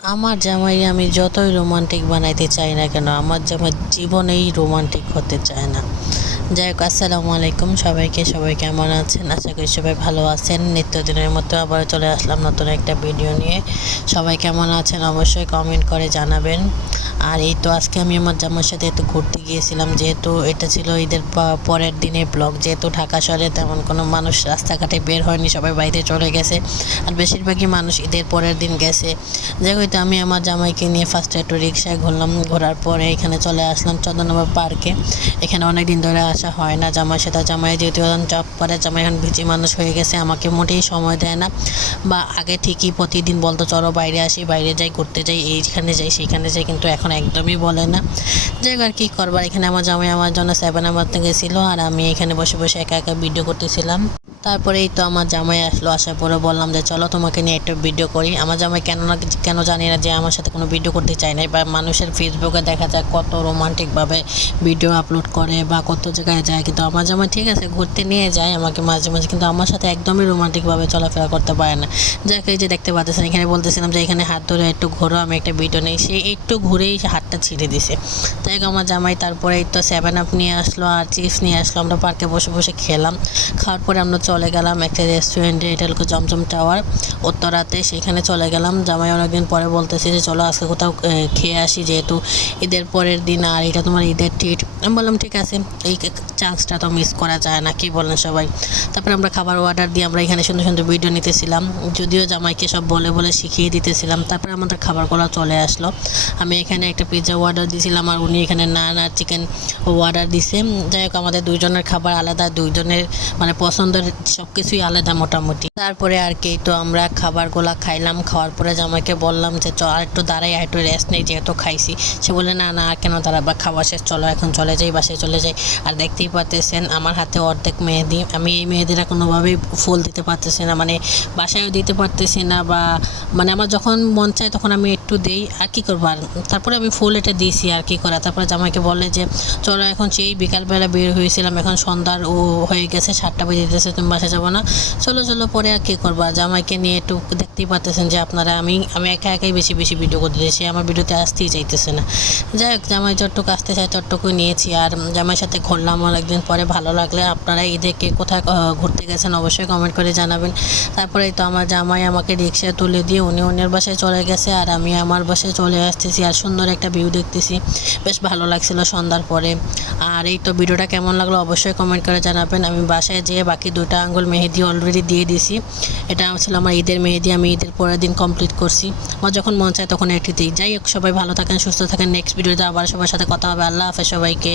আমার জামাই আমি যতই রোমান্টিক বানাইতে চাই না কেন, আমার জামাই জীবনেই রোমান্টিক হতে চায় না। যাই হোক, আসসালামু আলাইকুম সবাইকে। সবাই কেমন আছেন? আশা করি সবাই ভালো আছেন। নিত্যদিনের মতো আবার চলে আসলাম নতুন একটা ভিডিও নিয়ে। সবাই কেমন আছেন অবশ্যই কমেন্ট করে জানাবেন। আর এই তো আজকে আমি আমার জামাইয়ের সাথে একটু ঘুরতে গিয়েছিলাম, যেহেতু এটা ছিল ঈদের পরের দিনের ব্লগ। যেহেতু ঢাকা শহরে তেমন কোনো মানুষ রাস্তাঘাটে বের হয়নি, সবাই বাড়িতে চলে গেছে, আর বেশিরভাগই মানুষ ঈদের পরের দিন গেছে। যাই হোক, আমি আমার জামাইকে নিয়ে ফার্স্টে একটু রিক্সায় ঘুরলাম। ঘোরার পরে এখানে চলে আসলাম 14 নম্বর পার্কে। এখানে অনেক দিন ধরে আসা হয় না জামাইয়ের সাথে। জামাই যেহেতু এখন জব করে, জামাই এখন বিজি মানুষ হয়ে গেছে, আমাকে মোটেই সময় দেয় না। বা আগে ঠিকই প্রতিদিন বলতো চলো বাইরে আসি, বাইরে যাই, ঘুরতে যাই, এইখানে যাই সেইখানে যাই, কিন্তু এখন একদমই বলে না। যাই হোক, আর কী করবার, এখানে আমার জামাই আমার জন্য 7 নম্বর গেছিলো, আর আমি এখানে বসে বসে একা একা ভিডিও করতেছিলাম। তারপরে এই তো আমার জামাই আসলো। আসার পরে বললাম যে চলো তোমাকে নিয়ে একটা ভিডিও করি। আমার জামাই কেন জানি না যে আমার সাথে কোনো ভিডিও করতে চায় না। বা মানুষের ফেসবুকে দেখা যায় কত রোমান্টিকভাবে ভিডিও আপলোড করে বা কত জায়গায় যায়, কিন্তু আমার জামাই ঠিক আছে ঘুরতে নিয়ে যায় আমাকে মাঝে মাঝে, কিন্তু আমার সাথে একদমই রোমান্টিকভাবে চলাফেরা করতে পারে না। যাক, এই যে দেখতে পাচ্ছেন এখানে বলতেছিলাম যে এখানে হাত ধরে একটু ঘোরো, আমি একটা ভিডিও নেই, সে একটু ঘুরেই হাতটা ছিঁড়ে দিছে। তাই আমার জামাই তারপরে এই তো 7 আপ নিয়ে আসলো আর চিপস নিয়ে আসলো। আমরা পার্কে বসে বসে খেলাম। খাওয়ার পরে আমরা চলে গেলাম একটা রেস্টুরেন্টে, এটা হলো জমজম টাওয়ার উত্তরাতে। সেখানে চলে গেলাম। জামাই অনেকদিন পরে বলতেছে যে চলো আজকে কোথাও খেয়ে আসি, যেহেতু ঈদের পরের দিন আর এটা তোমার ঈদের ট্রিট। আমি বললাম ঠিক আছে, এই চান্সটা তো মিস করা যায় না, কি বলেন সবাই? তারপরে আমরা খাবার অর্ডার দিয়ে আমরা এখানে সুন্দর সুন্দর ভিডিও নিতেছিলাম, যদিও জামাইকে সব বলে বলে শিখিয়ে দিতেছিলাম। তারপরে আমাদের খাবারগুলো চলে আসলো। আমি এখানে একটা পিৎজা অর্ডার দিয়েছিলাম আর উনি এখানে নান আর চিকেন অর্ডার দিছে। যাই হোক, আমাদের দুইজনের খাবার আলাদা, দুইজনের মানে পছন্দের সব কিছুই আলাদা মোটামুটি। তারপরে আর কি তো আমরা খাবারগুলো খাইলাম। খাওয়ার পরে জামাইকে বললাম যে আর একটু দাঁড়াই, আর একটু রেস্ট নেই, যেহেতু খাইছি। সে বলে না না, আর কেন দাঁড়াবা, খাওয়া শেষ, চলো এখন চলে যাই, বাসায় চলে যাই। আর দেখতেই পারতেছেন আমার হাতে অর্ধেক মেহেদি। আমি এই মেহেদিটা কোনোভাবেই ফুল দিতে পারতেছি না, মানে বাসায়ও দিতে পারতেছি না, বা মানে আমার যখন মন চায় তখন আমি একটু দিই, আর কী করবো। আর তারপরে আমি ফুল এটা দিয়েছি, আর কী করা। তারপরে জামাইকে বলে যে চলো এখন, সেই বিকালবেলা বের হয়েছিলাম, এখন সন্ধ্যার হয়ে গেছে, 7টা বেজে যেতেছে, তুমি বাসা যাবো না? চলো চলো, পরে আর কী করবো। জামাইকে নিয়ে একটু দেখতেই পাচ্তেছেন যে আপনারা, আমি একা একাই বেশি বেশি ভিডিও করতে দিয়েছি, আমার ভিডিওতে আসতেই চাইতেছে না। যাই হোক, জামাই যতটুকু আসতে চায় ততটুকুই নিয়েছি। আর জামাইয়ের সাথে ঘুরলাম অনেকদিন পরে। ভালো লাগলে আপনারা ঈদে কে কোথায় ঘুরতে গেছেন অবশ্যই কমেন্ট করে জানাবেন। তারপরে তো আমার জামাই আমাকে রিক্সায় তুলে দিয়ে উনি ওনার বাসায় চলে গেছে, আর আমি আমার বাসায় চলে আসতেছি, আর সুন্দর একটা ভিউ দেখতেছি। বেশ ভালো লাগছিল সন্ধ্যার পরে। আর এই তো ভিডিওটা কেমন লাগলো অবশ্যই কমেন্ট করে জানাবেন। আমি বাসায় যেয়ে বাকি 2টা আঙ্গুল মেহেদি অলরেডি দিয়ে দিছি। এটা ছিল আমার ঈদের মেহেদি, আমি ঈদের পরের দিন কমপ্লিট করছি। আমার যখন মন চায় তখন একটি দিই। যাই হোক, সবাই ভালো থাকেন, সুস্থ থাকেন। নেক্সট ভিডিওতে আবার সবার সাথে কথা হবে। আল্লাহ হাফেজ সবাইকে।